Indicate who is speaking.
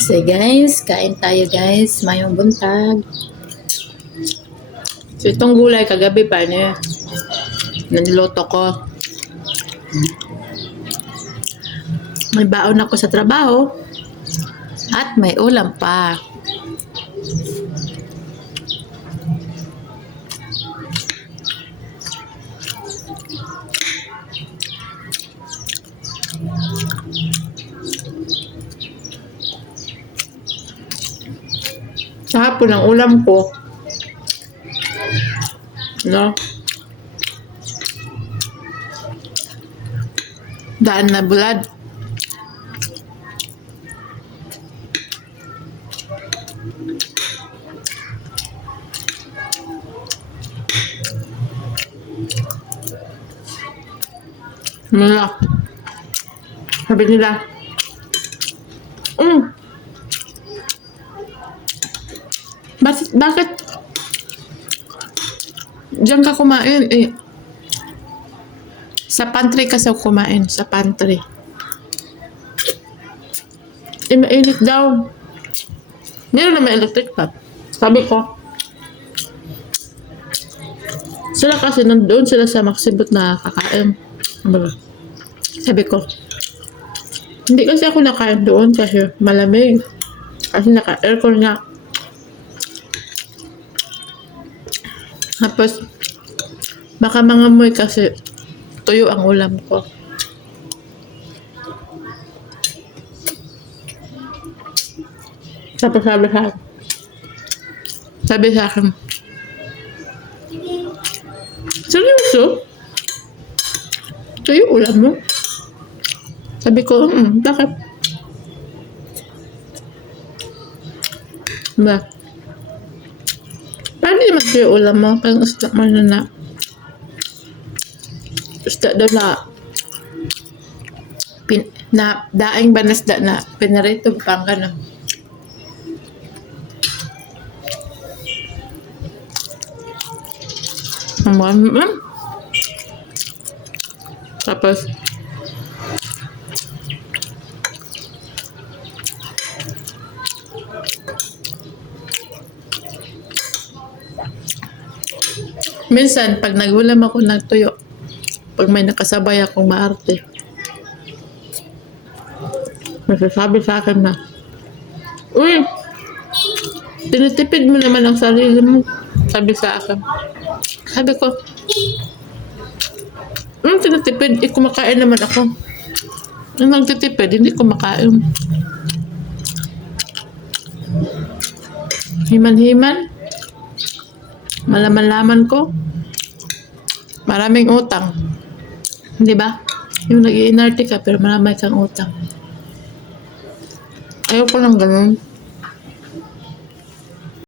Speaker 1: So guys, kain tayo guys. Mayong buntag. So itong gulay kagabi pa niya. Naniloto ko. May baon ako sa trabaho. At may ulam pa. Sa hapon ang ulam ko. No? Daan na bulad. Nila. Sabi nila. Mm. Bakit, bakit? Diyan ka kumain eh. Sa pantry ka sa kumain. Sa pantry. Eh, mainit daw. Meron na may electric fan. Sabi ko. Sila kasi nandun sila sa Maxibot na kakain. Sabi ko. Hindi kasi ako nakain doon kasi malamig. Kasi naka-aircon nga. Tapos, baka mangamoy kasi tuyo ang ulam ko. Tapos sabi sa akin, sabi sa akin, seryoso? Tuyo ulam mo? Sabi ko, mm, bakit? Ba? Paano naman tuyo ulam mo? Parang isda mo na na. Isda daw na pin, na daing ba na isda na pinarito pang ganun. Mm, mm. Tapos, minsan, pag nagulam ako ng tuyo, pag may nakasabay akong maarte, masasabi sa akin na, Uy, tinitipid mo naman ang sarili mo. Sabi sa akin. Sabi ko, Hmm, tinitipid. Eh, kumakain naman ako. Nung nagtitipid, hindi kumakain. Himan-himan. Malaman-laman ko. Maraming utang. Di ba? Yung nag-iinarte ka, pero maraming kang utang. Ayoko lang ganun.